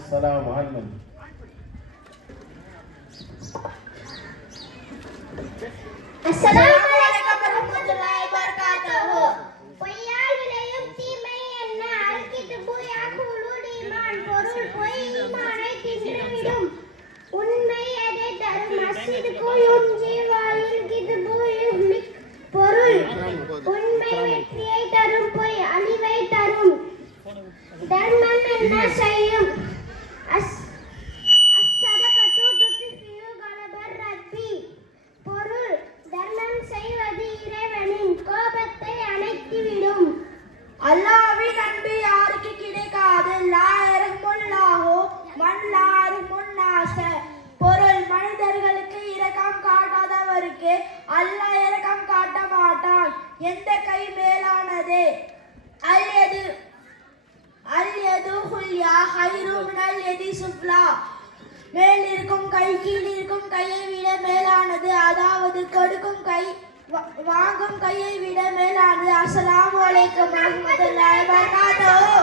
السلام عليكم. அஸ்ஸலாமு அலைக்கும் வரஹ்மத்துல்லாஹி வபரகாத்துஹு. பொய்யால் விளையும் தீமை என்ன? அல்கித்பு யாகுலுல் ஈமான். பொருள் பொய் ஈமானை தின்றுவிடும். உண்மை எதை தரும்? அஸ்ஸித்கு யுன்ஜி வ அல்கித்பு யுஹ்லிக். பொருள் உண்மை வெற்றியை தரும், பொய் அழிவை தரும். தர்மம் என்ன செய்யும்? அஸ்ஸதகத்து துத்ஃபிஉ கலபர் ரப்பி. பொருள் தர்மம் செய்வது இறைவனின் கோபத்தை அணைத்துவிடும். அல்லாஹ்வின் அன்பு யாருக்கு கிடைக்காது? லா யர்ஹமுல்லாஹு மன் லா யர்ஹமுன் நாஸ. பொருள் மனிதர்களுக்கு இரக்கம் காட்டாதவருக்கு அல்லாஹ் இரக்கம் காட்ட மாட்டான். எந்த கை மேலானது? அல் யது ஹுல்யா ஹைரு மினல் யதி சுஃப்லா. மேல் இருக்கும் கை கீழ் இருக்கும் கையை விட மேலானது. அதாவது கொடுக்கும் கை வாங்கும் கையை விட மேலானது. அஸ்ஸலாமு அலைக்கும் வரஹ்மத்துல்லாஹி வபரகாத்துஹு.